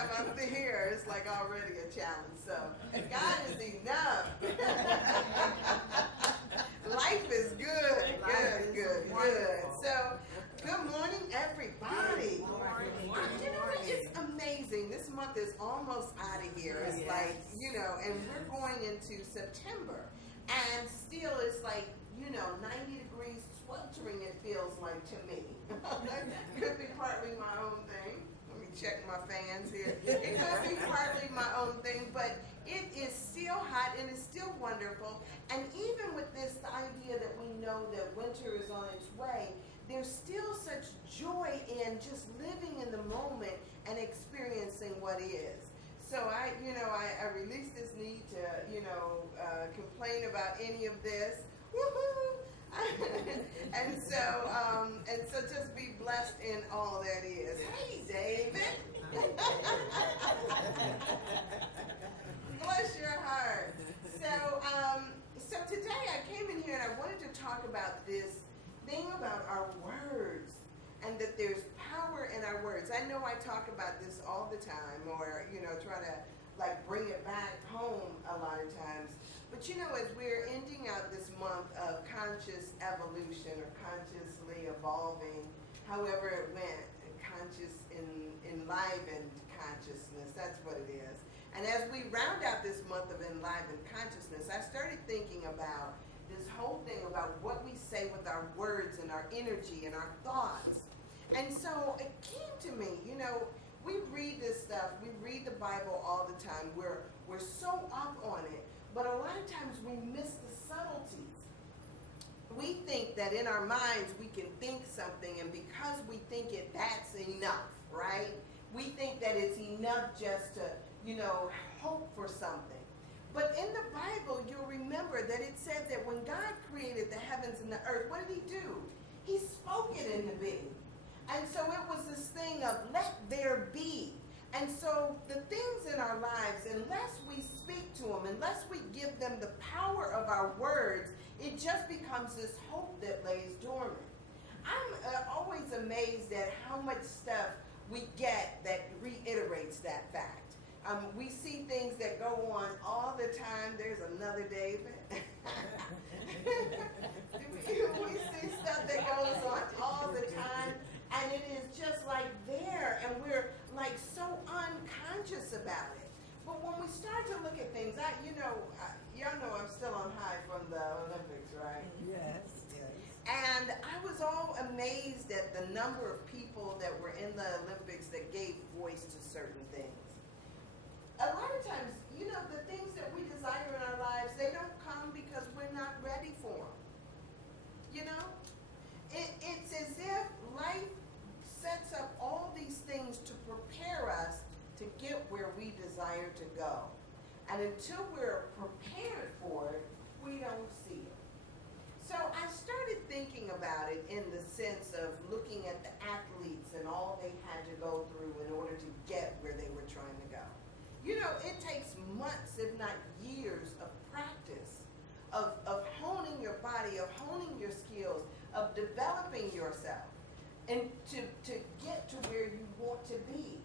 have up here, it's like already a challenge. So God is enough. Life is good, good. So good morning, everybody. You know, it's amazing. This month is almost out of here. It's like, you know, and we're going into September. And still it's like, you know, 90 degrees sweltering, it feels like to me. Could be partly my own thing. Let me check my fans here. It could be partly my own thing, but it is still hot and it's still wonderful. And even with this idea that we know that winter is on its way, there's still such joy in just living in the moment and experiencing what is. So I release this need to, complain about any of this. Woohoo! and so just be blessed in all that is. Hey, David. Bless your heart. So today I came in here and I wanted to talk about this thing about our words and that there's power in our words. I know I talk about this all the time, or try to like bring it back home a lot of times. But as we're ending out this month of conscious evolution or consciously evolving, however it went, enlivened consciousness, that's what it is. And as we round out this month of enlivened consciousness, I started thinking about this whole thing about what we say with our words and our energy and our thoughts. And so it came to me, we read this stuff, we read the Bible all the time, we're so up on it, but a lot of times we miss the subtleties. We think that in our minds we can think something, and because we think it, that's enough, right? We think that it's enough just to, hope for something. But in the Bible, you'll remember that it said that when God created the heavens and the earth, what did he do? He spoke it into being. And so it was this thing of let there be. And so the things in our lives, unless we speak to them, unless we give them the power of our words, it just becomes this hope that lays dormant. I'm always amazed at how much stuff we get that reiterates that fact. We see things that go on all the time. There's another David. We see stuff that goes on all the time, and it is just like there, and we're like so unconscious about it. But when we start to look at things, y'all know I'm still on high from the Olympics, right? Yes. And I was all amazed at the number of people that were in the Olympics that gave voice to certain things. A lot of times, the things that we desire in our lives, they don't come because we're not ready for them. It's as if life sets up all these things to prepare us to get where we desire to go. And until we're prepared for it, we don't see it. So I started thinking about it in the sense of looking at the athletes and all they had to go through in order to get where they were trying to go. It takes months, if not years, of practice, of honing your body, of honing your skills, of developing yourself, and to get to where you want to be.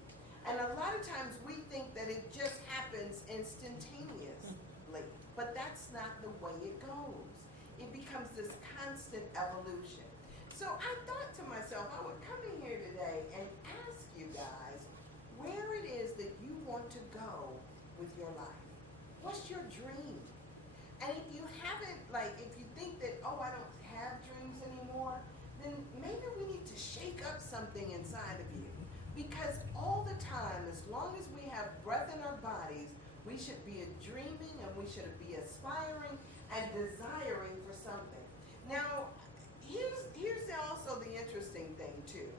And a lot of times we think that it just happens instantaneously, but that's not the way it goes. It becomes this constant evolution. So I thought to myself, I would come in here today and ask you guys where it is that you want to go with your life. What's your dream? And if you haven't, if you think that, oh, I don't have dreams anymore, then maybe we need to shake up something inside of you. Because all the time, as long as we have breath in our bodies, we should be dreaming and we should be aspiring and desiring for something. Now, here's also the interesting thing too.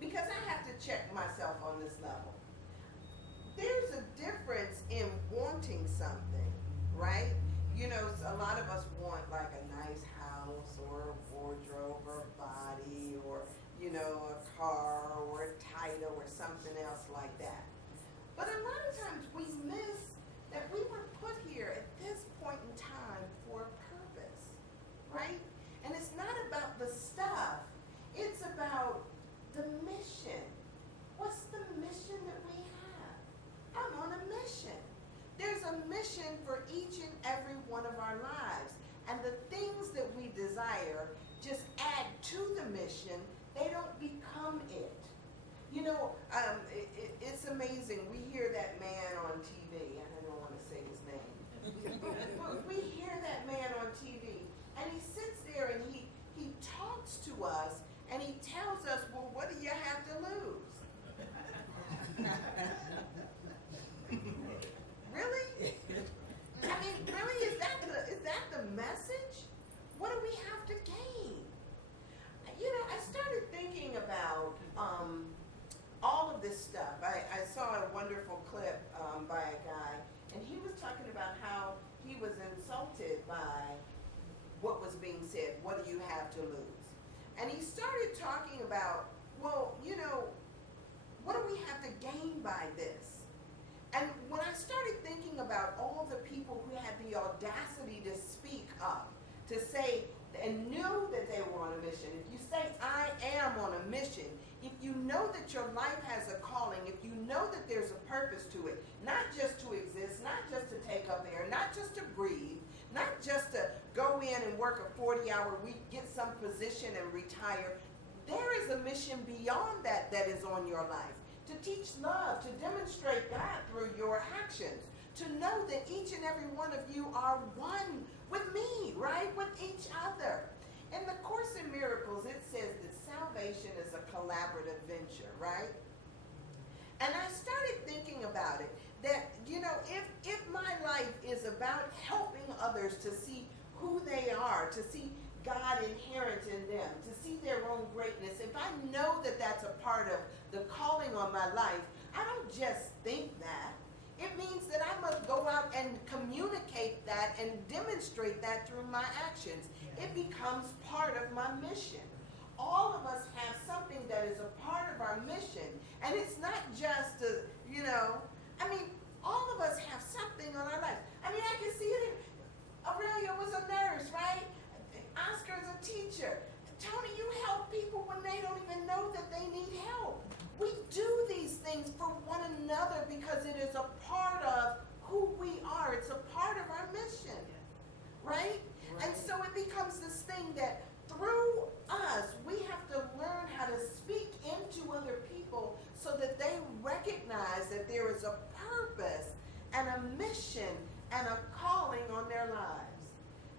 Because I have to check myself on this level. There's a difference in wanting something, right? A lot of us want like a nice house or a wardrobe or a body or, a car or a title or something else like that. But a lot of times we miss that we were put here at this point in time for a purpose, right? And it's not about the stuff. It's about the mission. What's the mission that we It's amazing. We hear that man on TV, and I don't want to say his name, but we hear that man on TV, and he sits there and he talks to us, and he tells us, well, what do you have to lose? Really? I mean, really, is that the message? What do we have to gain? I started thinking about all of this stuff. I saw a wonderful clip by a guy, and he was talking about how he was insulted by what was being said. What do you have to lose? And he started talking about, well, what do we have to gain by this? And when I started thinking about all the people who had the audacity to speak up, to say and knew that they were on a mission. If you say, I am on a mission, if you know that your life has a calling, if you know that there's a purpose to it, not just to exist, not just to take up air, not just to breathe, not just to go in and work a 40-hour week, get some position and retire, there is a mission beyond that that is on your life. To teach love, to demonstrate God through your actions, to know that each and every one of you are one with me, right? With each other. In the Course in Miracles, it says that salvation is a collaborative venture, right? And I started thinking about it, that, if my life is about helping others to see who they are, to see God inherent in them, to see their own greatness, if I know that that's a part of the calling on my life, I don't just think that. It means that I must go out and communicate that and demonstrate that through my actions. It becomes part of my mission. All of us have something that is a part of our mission. And it's not just, all of us have something on our lives. I can see it. Aurelia was a nurse, right? Oscar's a teacher. Tony, you help people when they don't even know that they need help. We do these things for one another because it is a part of who we are. It's a part of our mission, right? And so it becomes this thing that through us, we have to learn how to speak into other people so that they recognize that there is a purpose and a mission and a calling on their lives.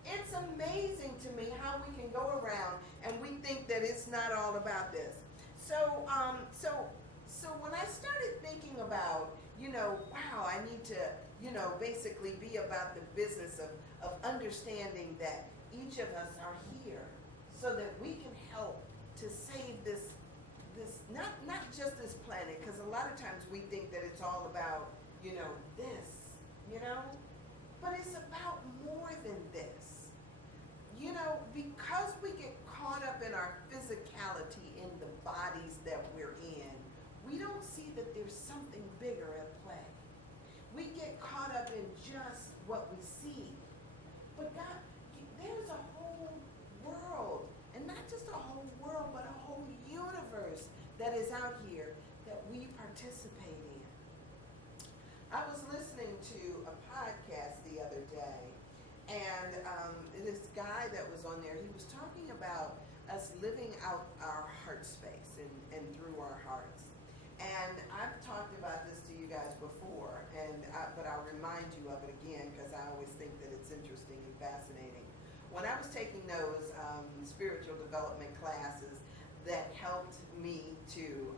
It's amazing to me how we can go around and we think that it's not all about this. So when I started thinking about, wow, I need to, basically be about the business of understanding that each of us are here so that we can help to save this not just this planet, because a lot of times we think that it's all about, this, but it's about more than this. Because we get caught up in our physicality in the bodies that we're in, we don't see that there's something bigger at play. We get caught up in just what we see. But God, there's a whole world, and not just a whole world, but a whole universe that is out here that we participate in. I was listening to a podcast the other day, and this guy that was on there, he was talking about us living out our heart space and through our hearts. And I've talked about this to you guys before, but I'll remind you of it again because I always think that it's interesting and fascinating. When I was taking those spiritual development classes that helped me to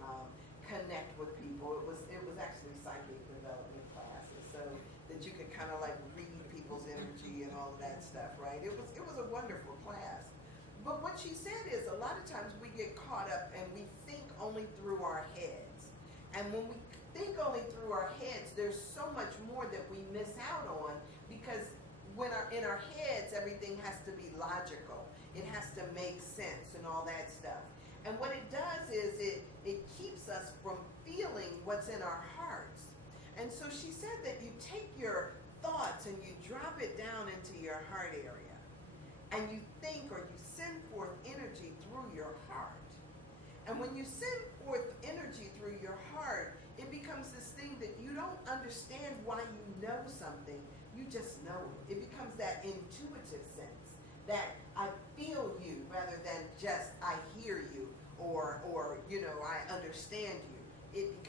connect with people, it was actually psychic development classes, so that you could kind of like read people's energy and all of that stuff, right? It was a wonderful class. But what she said is a lot of times we get caught up and we think only through our heads. And when we think only through our heads, there's so much more that we miss out on because in our heads, everything has to be logical. It has to make sense and all that stuff. And what it does is it keeps us from feeling what's in our hearts. And so she said that you take your thoughts and you drop it down into your heart area. And you think or you send forth energy through your heart. And when you send forth energy through your heart, it becomes this thing that you don't understand why you know something. You just know it. It becomes that intuitive sense that I feel you rather than just I hear you or I understand you.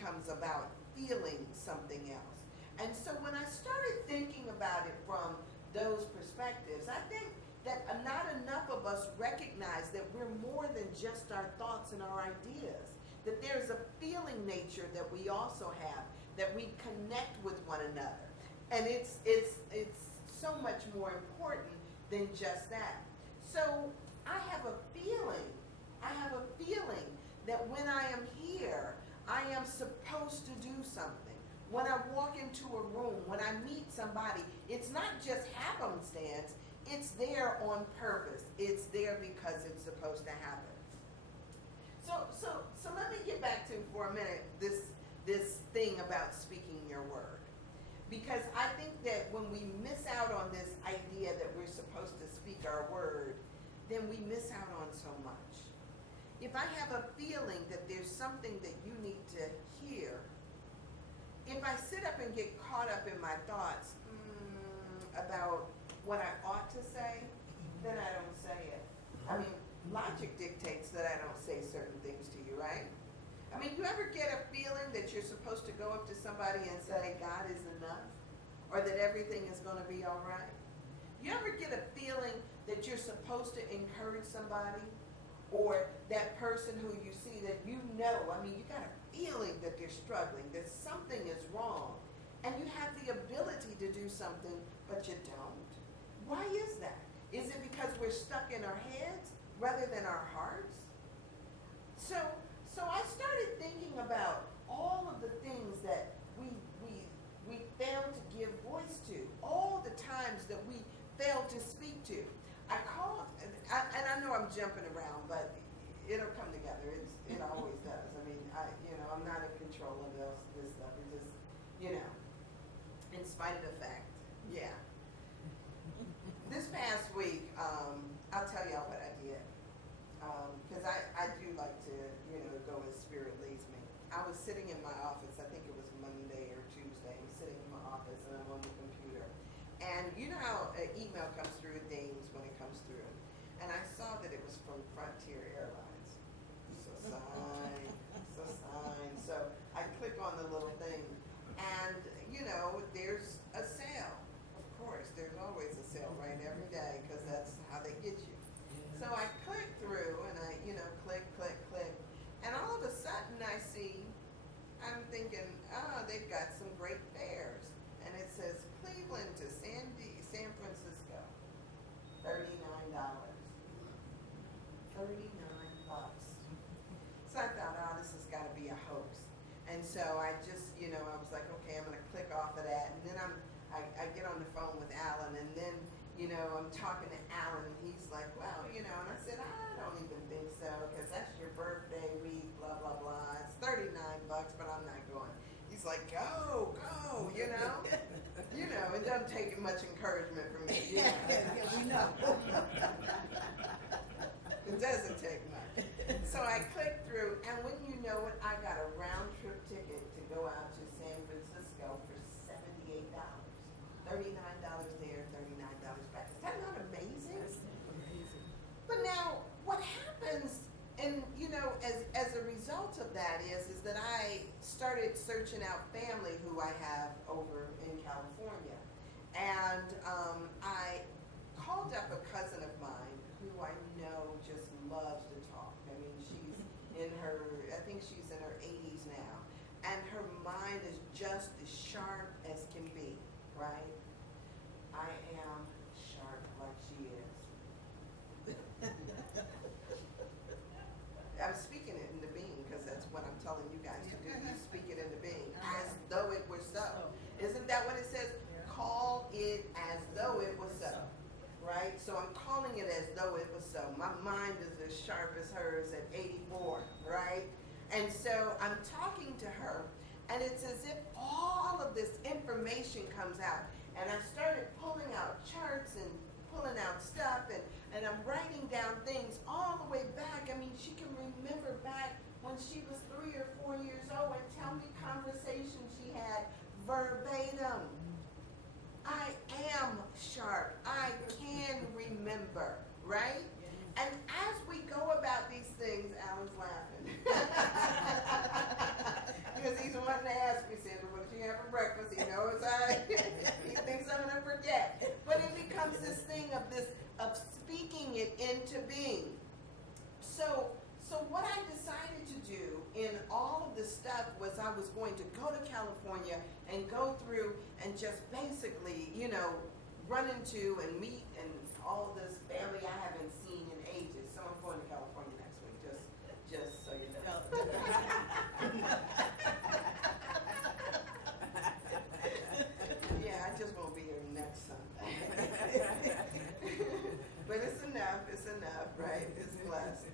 becomes about feeling something else. And so when I started thinking about it from those perspectives, I think that not enough of us recognize that we're more than just our thoughts and our ideas, that there's a feeling nature that we also have, that we connect with one another. And it's so much more important than just that. So I have a feeling that when I am here, I am supposed to do something. When I walk into a room, when I meet somebody, it's not just happenstance, it's there on purpose. It's there because it's supposed to happen. So let me get back to, for a minute, this thing about speaking your word. Because I think that when we miss out on this idea that we're supposed to speak our word, then we miss out on so much. If I have a feeling that there's something that you need to hear, if I sit up and get caught up in my thoughts about what I ought to say, then I don't say it. I mean, logic dictates that I don't say certain things to you, right? I mean, you ever get a feeling that you're supposed to go up to somebody and say, God is enough? Or that everything is going to be all right? You ever get a feeling that you're supposed to encourage somebody? Or that person who you see that you know, I mean, you got a feeling that they're struggling, that something is wrong, and you have the ability to do something, but you don't? Why is that? Is it because we're stuck in our heads rather than our hearts? So I started thinking about all of the things that we fail to give voice to, all the times that we fail to speak to. And I know I'm jumping around, but it'll come together. It always does. I mean, I'm not in control of this stuff. It just, in spite of the fact, yeah. This past week, I'll tell y'all what I did, because I do like to, go as Spirit leads me. I was sitting in my office. I think it was Monday or Tuesday. I'm sitting in my office and I'm on the computer, and you know how an email comes through, it dings when it comes through. And I saw that it was from Frontier Airlines. So I click on the little thing, and there's a sale. Of course, there's always a sale, right? Every day, because that's how they get you. So I click through, and I, click, and all of a sudden I'm thinking, they've got some great fares, and it says Cleveland to San Francisco, $39. $39. So I thought, this has got to be a hoax. And so I just, I was like, okay, I'm going to click off of that. And then I get on the phone with Alan, and then, I'm talking to Alan, and he's like, well, and I said, I don't even think so, because that's your birthday week, blah, blah, blah. It's $39, but I'm not going. He's like, go, it doesn't take much encouragement from me. We know. It doesn't take much. So I clicked through, and when you know it, I got a round trip ticket to go out to San Francisco for $78. $39 there, $39 back. Is that not amazing? That's amazing. But now, what happens, and as a result of that is that I started searching out family who I have over in California. And I called up a cousin of mine who I know just loves to talk. I mean, I think she's in her 80s now. And her mind is just as sharp as can be, right? I am sharp like she is. I'm speaking it into being, because that's what I'm telling you guys to do. You speak it into being as though it were so. Isn't that what it says? Call it as though it was so. Right? So I'm calling it as though it was so. My mind is as sharp as hers at 84, right? And so I'm talking to her, and it's as if all of this information comes out. And I started pulling out charts and pulling out stuff, and I'm writing down things all the way back. I mean, she can remember back when she was 3 or 4 years old and tell me conversations she had verbatim. I am sharp. I can remember, right? And as we go about these things, Alan's laughing. Because he's it into being. So what I decided to do in all of this stuff was I was going to go to California and go through and just basically, run into and meet and all this family I haven't seen in ages. So I'm going to California next week, just so you know. Yeah, I just won't be here next Sunday. But it's enough, right? It's blessed.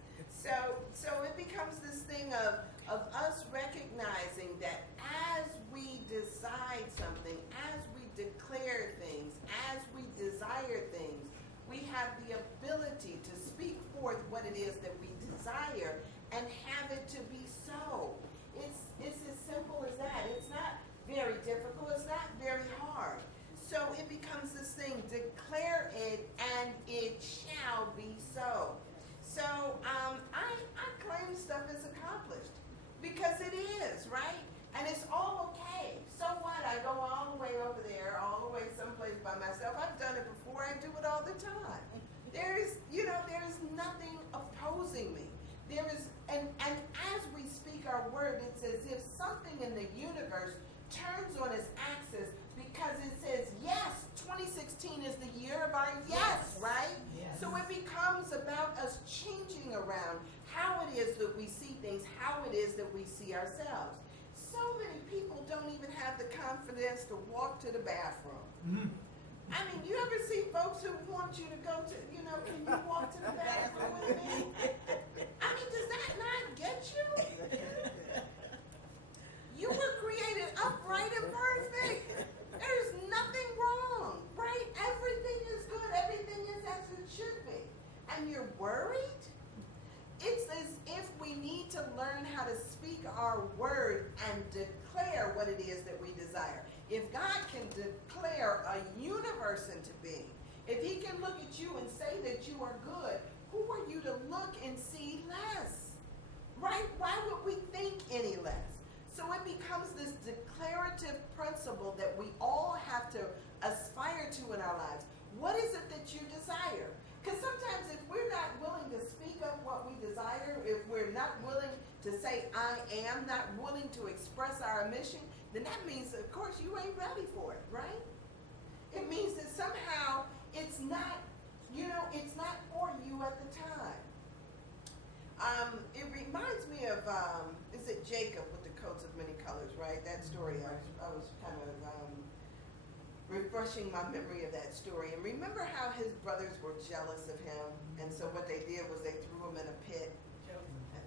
So it becomes this thing of us recognizing that as we decide something, as we declare things, as we desire things, we have the ability to speak forth what it is that we desire and have it to be so. It's as simple as that. It's not very difficult. It's not very hard. So it becomes this thing, declare it and it shall be so. So I claim stuff is accomplished because it is, right? And it's all okay. So what? I go all the way over there, all the way someplace by myself. I've done it before. I do it all the time. There is nothing opposing me. There is, and as we speak our word, it's as if something in the universe turns on its axis because it says yes. 2016 is the year of our yes, right? Yes. So it becomes about us changing around how it is that we see things, how it is that we see ourselves. So many people don't even have the confidence to walk to the bathroom. Mm. I mean, you ever see folks who want you to go to, can you walk to the bathroom with me? I mean, does that not get you? You were created upright and perfect. There's nothing wrong, right? Everything is good. Everything is as it should be. And you're worried? It's as if we need to learn how to speak our word and declare what it is that we desire. If God can declare a universe into being, if he can look at you and say that you are good, who are you to look and see less? Right? Why would we think any less? So it becomes this declarative principle that we all have to aspire to in our lives. What is it that you desire? Because sometimes if we're not willing to speak up what we desire, if we're not willing to say I am, not willing to express our mission, then that means, of course, you ain't ready for it, right? It means that somehow it's not, it's not for you at the time. It reminds me of, is it Jacob with the coats of many colors, right? That story, I was kind of refreshing my memory of that story. And remember how his brothers were jealous of him? And so what they did was they threw him in a pit.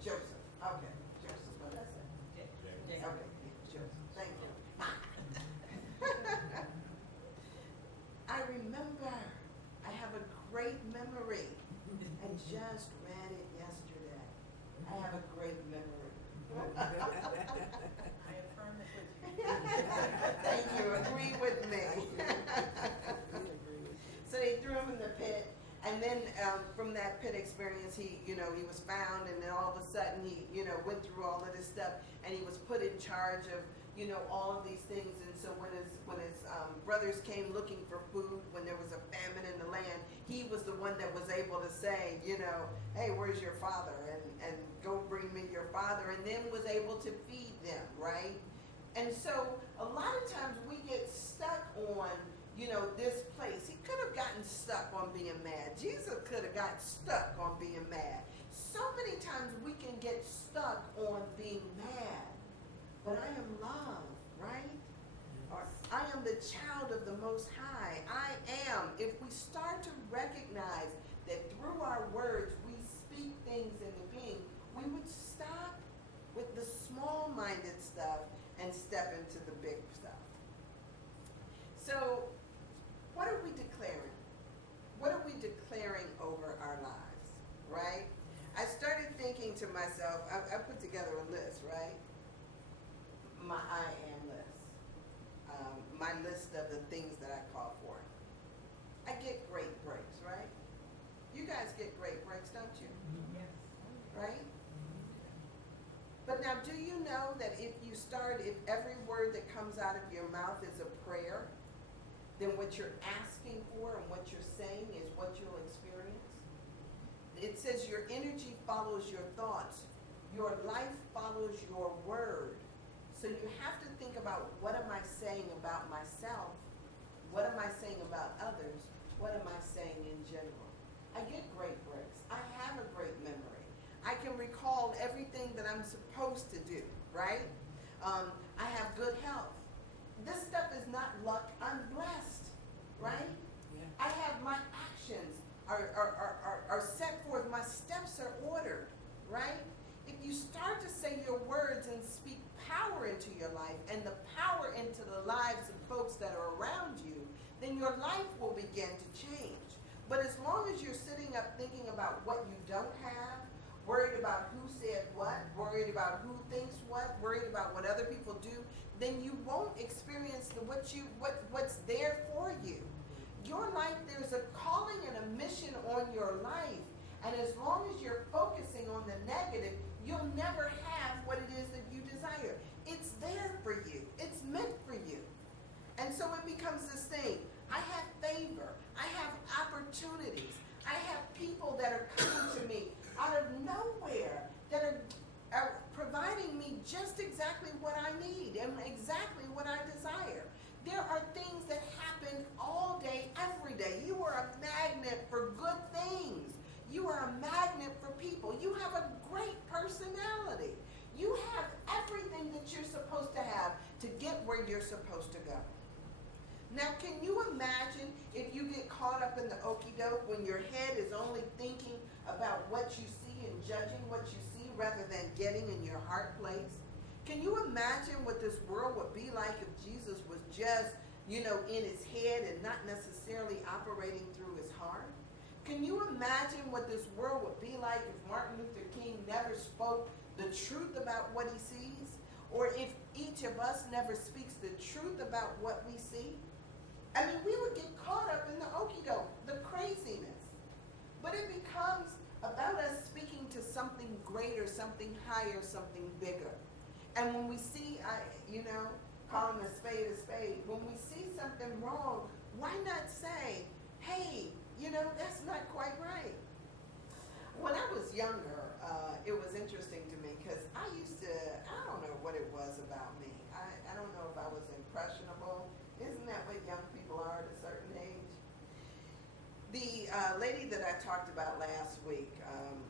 Joseph. Okay. Joseph, what did I say? Okay. Joseph. Thank you. I remember. I have a great memory. I just read it yesterday. I have a great memory. I affirm it with you. Thank you. Agree with me. So they threw him in the pit, and then from that pit experience, he was found, and then all of a sudden he, went through all of this stuff, and he was put in charge of, all of these things. And so when his brothers came looking for food, when there was a famine in the land, he was the one that was able to say, hey, where's your father? And go bring me your father, and then was able to feed them, right? And so a lot of times we get stuck on, this place. He could have gotten stuck on being mad. Jesus could have got stuck on being mad. So many times we can get stuck on being mad. But I am loved, right? Or I am the child of the Most High. I am. If we start to recognize that through our words we speak things into being, we would stop with the small-minded stuff and step into the big stuff. So, what are we declaring? What are we declaring over our lives, right? I started thinking to myself, I put together a list, right? My I am list. My list of the things that I call for. I get great breaks, right? You guys get great breaks, don't you? Yes. Right? But now, do you know that if every word that comes out of your mouth is a prayer, then what you're asking for and what you're saying is what you'll experience? it says your energy follows your thoughts. Your life follows your word. So you have to think about, what am I saying about myself? What am I saying about others? What am I saying in general? I get great breaks. I have a great memory. I can recall everything that I'm supposed to do, right? I have good health. This stuff is not luck. I'm blessed, right? Yeah. I have my actions are set forth. My steps are ordered, right? If you start to say your words and speak power into your life and the power into the lives of folks that are around you, then your life will begin to change. But as long as you're sitting up thinking about what you don't have, worried about who said what, worried about who thinks what, worried about what other people do, then you won't experience what's there for you. Your life, there's a calling and a mission on your life. And as long as you're focusing on the negative, you'll never have what it is that you desire. It's there for you. It's meant for you. And so it becomes this thing. I have favor. I have opportunities. I have people that are coming to me out of nowhere that are providing me just exactly what I need and exactly what I desire. There are things that happen all day, every day. You are a magnet for good things. You are a magnet for people. You have a great personality. You have everything that you're supposed to have to get where you're supposed to go. Now, can you imagine if you get caught up in the okie doke when your head is only thinking about what you see and judging what you see rather than getting in your heart place? Can you imagine what this world would be like if Jesus was just, in his head and not necessarily operating through his heart? Can you imagine what this world would be like if Martin Luther King never spoke the truth about what he sees? Or if each of us never speaks the truth about what we see? I mean, we would get caught up in the okie doke, the craziness. But it becomes about us speaking to something greater, something higher, something bigger. And when we see, calling a spade, when we see something wrong, why not say, hey, that's not quite right. When I was younger, it was interesting to me because I don't know what it was about me. I don't know if I was impressionable. Isn't that what young people are at a certain age? The lady that I talked about last week,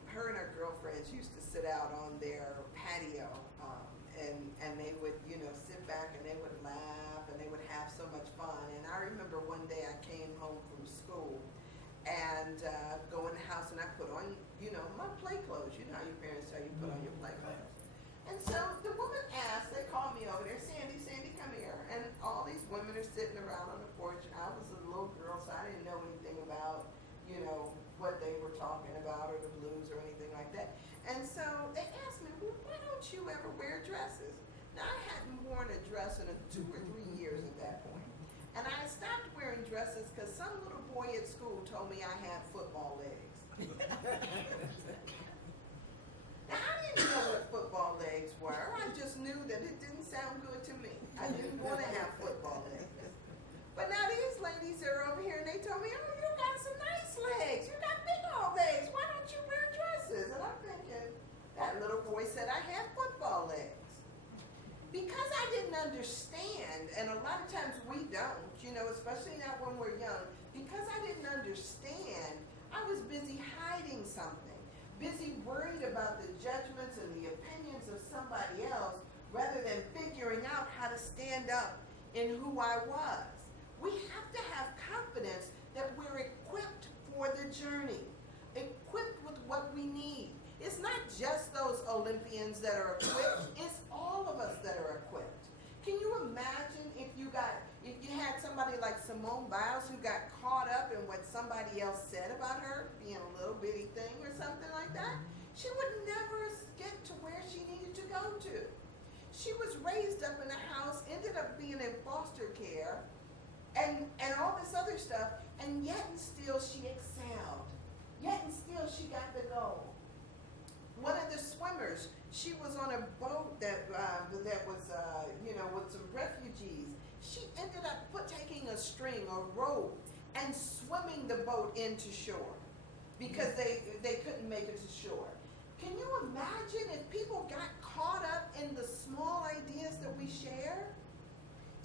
her and her girlfriends used to sit out on their patio, and they would, sit back and they would laugh and they would have so much fun. And I remember one day I came home from school and go in the house and I put on, my play clothes. You know how your parents tell you put on your play clothes. And so the woman asked, they called me over there, Sandy, come here. And all these women are sitting around on the porch. I was a little girl, so I didn't know anything about, what they were talking about or the blues or anything like that. And so they asked me, well, why don't you ever wear dresses? Now, I hadn't worn a dress in 2 or 3 years at that point. And I stopped wearing dresses because some little boy at school told me I had football legs. Now, I didn't know what football legs were. I just knew that it didn't sound good to me. I didn't want to have football legs. But now these ladies are over here and they told me, oh, you got some nice legs. You got big old legs. Why don't you wear dresses? And I'm thinking, that little boy said I had football legs. Because I didn't understand, and a lot of times we don't, especially not when we're young, because I didn't understand, I was busy hiding something, busy worried about the judgments and the opinions of somebody else rather than figuring out how to stand up in who I was. We have to have confidence that we're equipped for the journey, equipped with what we need. It's not just those Olympians that are equipped, it's all of us that are equipped. Can you imagine if you had somebody like Simone Biles who got caught up in what somebody else said about her, being a little bitty thing or something like that? She would never get to where she needed to go to. She was raised up in a house, ended up being in foster care, and all this other stuff, and yet and still she excelled. Yet and still she got the gold. One of the swimmers, she was on a boat that was, with some refugees. She ended up taking a string, a rope, and swimming the boat into shore. because they couldn't make it to shore. Can you imagine if people got caught up in the small ideas that we share?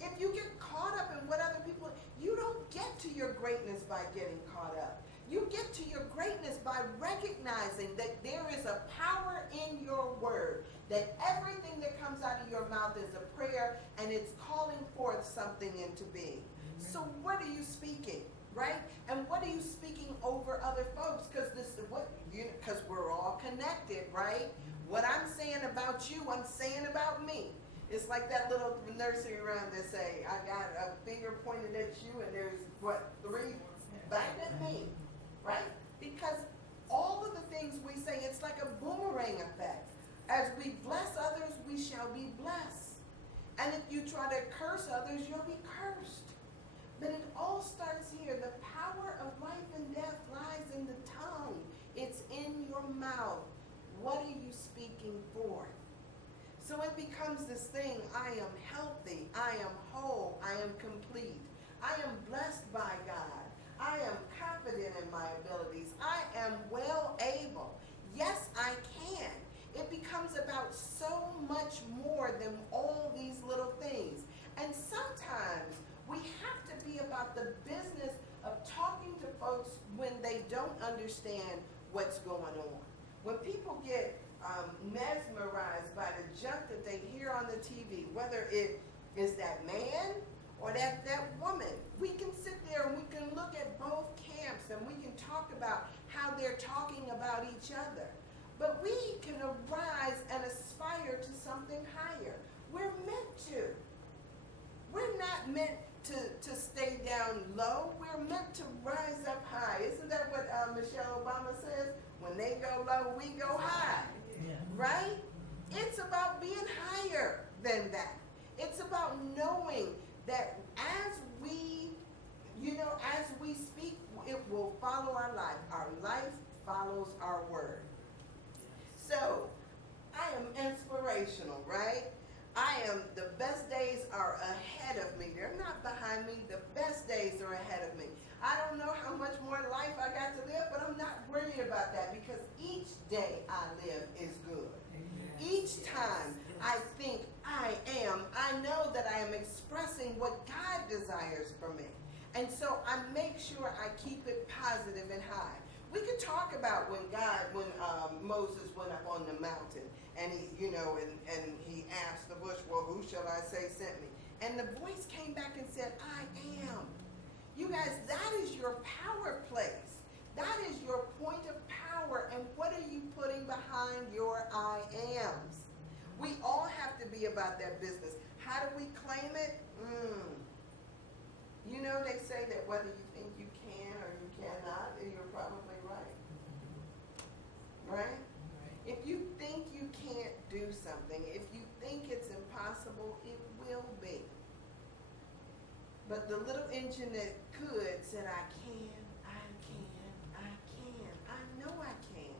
If you get caught up in what other people, you don't get to your greatness by getting caught up. You get to your greatness by recognizing that there is a power in your word, that everything that comes out of your mouth is a prayer and it's calling forth something into being. So what are you speaking, right? And what are you speaking over other folks? Because we're all connected, right? What I'm saying about you, I'm saying about me. It's like that little nursery rhyme that say, I got a finger pointed at you and there's, what, 3 back at me, right? Because all of the things we say, it's like a boomerang effect. As we bless others, we shall be blessed. And if you try to curse others, you'll be cursed. But it all starts here. The power of life and death lies in the tongue. It's in your mouth. What are you speaking for? So it becomes this thing, I am healthy, I am whole, I am complete, I am blessed by God, I am confident in my abilities, I am well able. Yes, I can. It becomes about so much more than all these little things. And sometimes we have to be about the business of talking to folks when they don't understand what's going on. When people get mesmerized by the junk that they hear on the TV, whether it is that man or that woman, we can sit there and we can look at both camps and we can talk about how they're talking about each other. But we can arise and aspire to something higher. We're meant to. We're not meant to stay down low. We're meant to rise up high. Isn't that what Michelle Obama says? When they go low, we go high. Yeah. Right? It's about being higher than that. It's about knowing that as we speak, it will follow our life. Our life follows our word. So, I am inspirational, right? The best days are ahead of me. They're not behind me. The best days are ahead of me. I don't know how much more life I got to live, but I'm not worried about that because each day I live is good. Each time I think I know that I am expressing what God desires for me. And so I make sure I keep it positive and high. We could talk about when Moses went up on the mountain and he asked the bush, well, who shall I say sent me? And the voice came back and said, I am. You guys, that is your power place. That is your point of power. And what are you putting behind your I ams? We all have to be about that business. How do we claim it? You know, they say that whether you think you can or you cannot, you're probably right. Right? If you think you can't do something, if you think it's impossible, it will be. But the little engine that could said, I can, I can, I can. I know I can.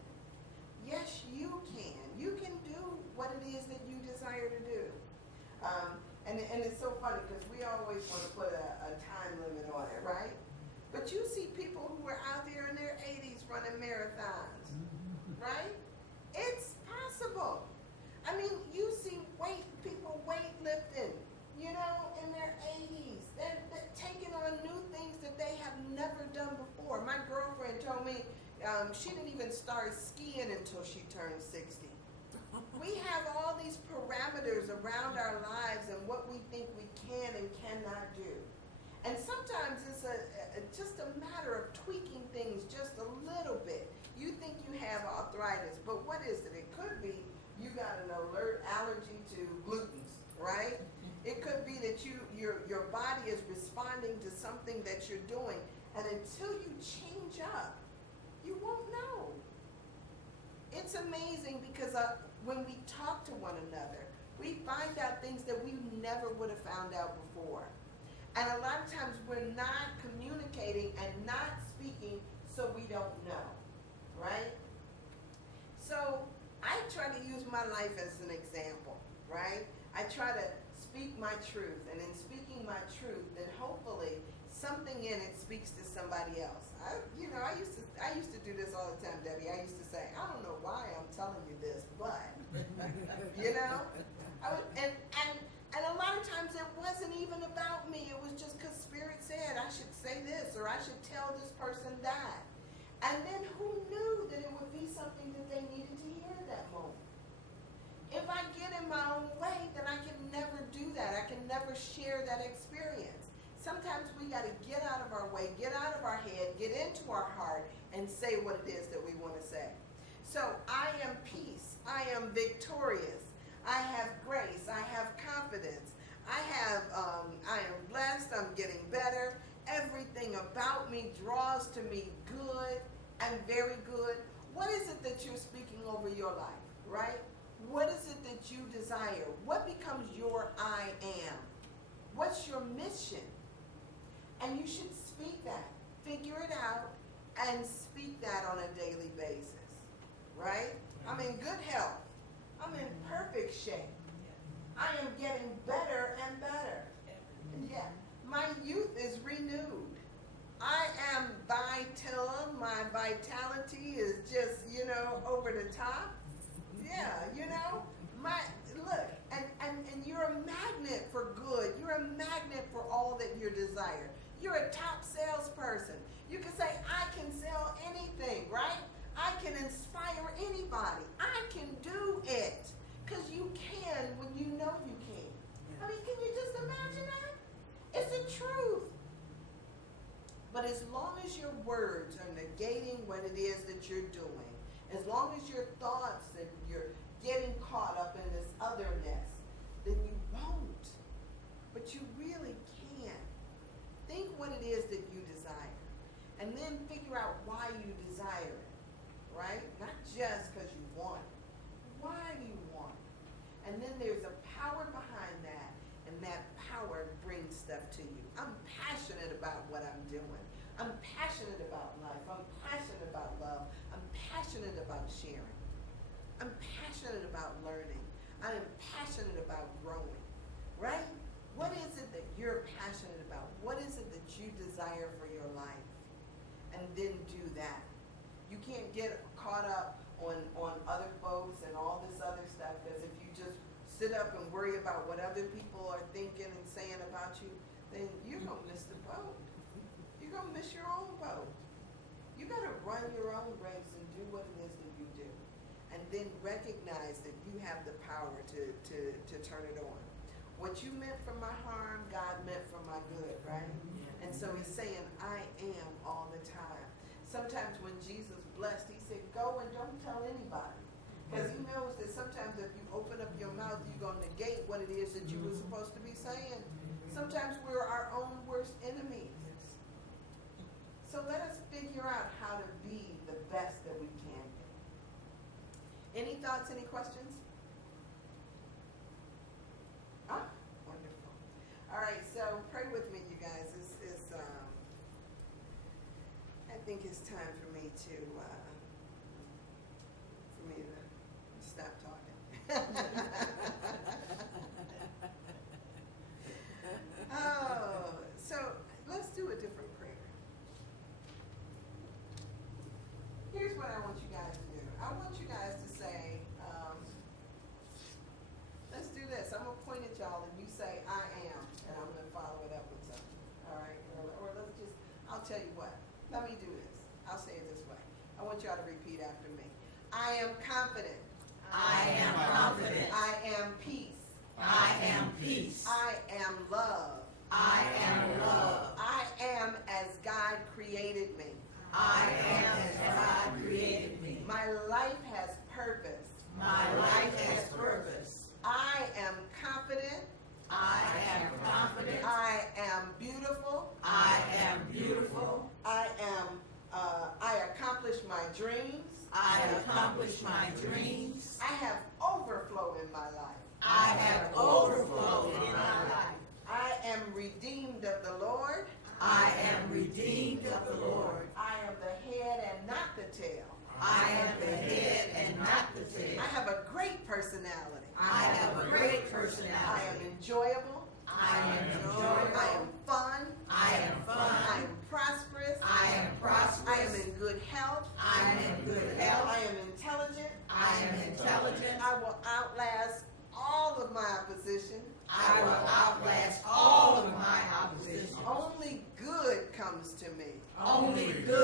Yes, you can. You can do what it is that you desire to do. And it's so funny because we always want to put a time limit on it, right? But you see people who are out there in their 80s running marathons, right? It's possible. I mean, you see people weightlifting, in their 80s. They're taking on new things that they have never done before. My girlfriend told me she didn't even start skiing until she turned 60. We have all these parameters around our lives and what we think we can and cannot do. And sometimes it's just a matter of tweaking things just a little bit. You think you have arthritis, but what is it? It could be you got an alert allergy to glutens, right? It could be that your body is responding to something that you're doing, and until you change up, you won't know. It's amazing because when we talk to one another, we find out things that we never would have found out before. And a lot of times we're not communicating and not speaking, so we don't know, right? So I try to use my life as an example, right? I try to speak my truth, and in speaking my truth, then hopefully something in it speaks to somebody else. I used to do this all the time, Debbie. I used to say, I don't know why I'm telling you this, but and a lot of times it wasn't even about me. It was just because Spirit said I should say this or I should tell this person that. And then who knew that it would be something that they needed to hear at that moment? If I get in my own way, then I can never do that. I can never share that experience. Sometimes we got to get out of our way, get out of our head, get into our heart, and say what it is that we want to say. So I am peace. I am victorious. I have grace. I have confidence. I am blessed. I'm getting better. Everything about me draws to me good and very good. What is it that you're speaking over your life, right? What is it that you desire? What becomes your I am? What's your mission? And you should speak that. Figure it out and speak that on a daily basis, right? I'm in good health. I'm in perfect shape. I am getting better and better. Yeah. My youth is renewed. I am vital. My vitality is just, over the top. Yeah, look, and you're a magnet for good. You're a magnet for all that you desire. You're a top salesperson. You can say, I can sell anything, right? I can inspire anybody. I can do it. Because you can when you know you can. I mean, can you just imagine that? It's the truth. But as long as your words are negating what it is that you're doing, as long as your thoughts and you're getting caught up in this otherness, then you won't. But you really can. Think what it is that you desire. And then figure out why you desire it. Right? Not just because you want it. Why do you want it? And then there's a power behind that. And that power brings stuff to you. I'm passionate about what I'm doing. I'm passionate about life. I'm passionate about love. I'm passionate about sharing. I'm passionate about learning. I am passionate about growing. Right? What is it that you're passionate about? What is it that you desire for your life? And then do that. You can't get caught up on other folks and all this other stuff, because if you just sit up and worry about what other people are thinking and saying about you, then you're going to miss the boat. You're going to miss your own boat. You got to run your own race and do what it is that you do. And then recognize that you have the power to turn it on. What you meant for my harm, God meant for my good, right? And so he's saying, I am all the time. Sometimes when Jesus blessed, he said, go and don't tell anybody. Because he knows that sometimes if you open up your mouth, you're going to negate what it is that you were supposed to be saying. Sometimes we're our own worst enemies. So let us figure out how to be the best that we can be. Any thoughts, any questions? Ah, wonderful. All right, so pray with me, you guys. I think it's time for me to stop talking. Oh, so let's do a different prayer. Here's what I want you guys to do. I want you guys to say, let's do this. I'm going to point at y'all and you say, I am, and I'm going to follow it up with something. All right? Or let's just, I'll tell you what. Let me do this. I'll say it this way. I want y'all to repeat after me. I am confident. I am confident. I am peace. I am peace. I am love. I am love. I am as God created me. I am as God created me. My life has purpose. My life has purpose. I am confident. I am confident. I am beautiful. I am beautiful. I accomplish my dreams. I accomplish my dreams. I have overflow in my life. I have overflow in my life. I am redeemed of the Lord. I am redeemed of the Lord. I am the head and not the tail. I am the head and not the tail. I have a great personality. I have a great personality. I am enjoyable. I am enjoyable. I am fun. I am fun. only good comes to me. Only good